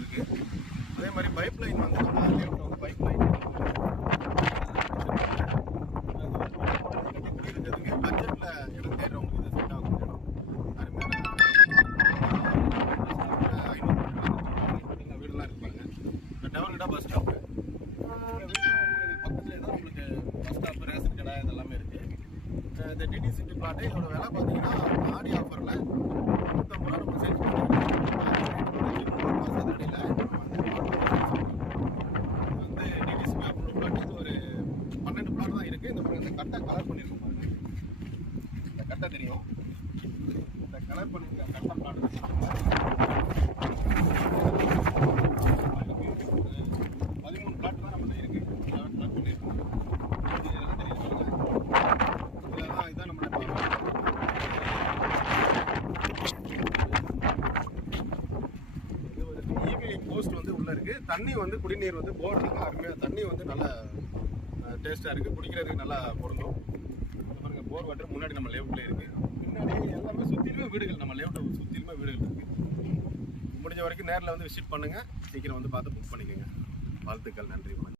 இருக்குது. அதே மாதிரி பைப் லைன் வந்து நம்ம லேஅவுட்டில் வந்து பைப் லைன் குடியிருக்கிறதுக்கு பட்ஜெட்டில் இடம் தேடுறவங்களுக்கு இது செட் ஆகும். இடம் அருமையான 500 வீடுலாம் இருப்பாங்க. இந்த டவர்கிட்ட பஸ் ஸ்டாப்பு பக்கத்துலேயே தான் உங்களுக்கு பஸ் ஸ்டாப்பு, ரேஷன் கடை இதெல்லாமே இருக்குது. இந்த டிடி சிட்டி பிளாட்டு இதோட விலை பார்த்தீங்கன்னா ஆடி ஆஃபரில் 150 ரூபா நம்ம சேல்ஸ் பண்ணுறோம். சதுரடியில் வந்து டிடி சிட்டி அப்ரூவ் பிளாட். இது ஒரு 12 பிளாட் தான் இருக்குது. இந்த மாதிரி இந்த கட்டை கலர் பண்ணியிருக்கோம் பாருங்க. இந்த கட்டை தெரியும், இந்த கலர் பண்ணியிருக்க கட்டை பிளாட் 13 பிளாட் தான் நம்மகிட்ட இருக்குது. 11 பிளாட் பண்ணியிருக்கோம். இதெல்லாம் தெரியும் சொல்லுங்கள். இதான் நம்மளோட போஸ்ட் வந்து உள்ளே இருக்குது. தண்ணி வந்து குடிநீர் வந்து போர் இருக்குது. அருமையாக தண்ணி வந்து நல்லா டேஸ்ட்டாக இருக்குது, குடிக்கிறதுக்கு நல்லா பொருந்தும். பாருங்க, போர் வாட்டர் முன்னாடி நம்ம லேஅவுட்லேயே இருக்குது. பின்னாடி எல்லாமே சுற்றிலுமே வீடுகள், நம்ம லேஅவுட்டை சுற்றிலுமே வீடுகள் இருக்குது. முடிஞ்ச வரைக்கும் நேரில் வந்து விசிட் பண்ணுங்கள். சீக்கிரம் வந்து பார்த்து புக் பண்ணிக்கோங்க. வாழ்த்துக்கள், நன்றி.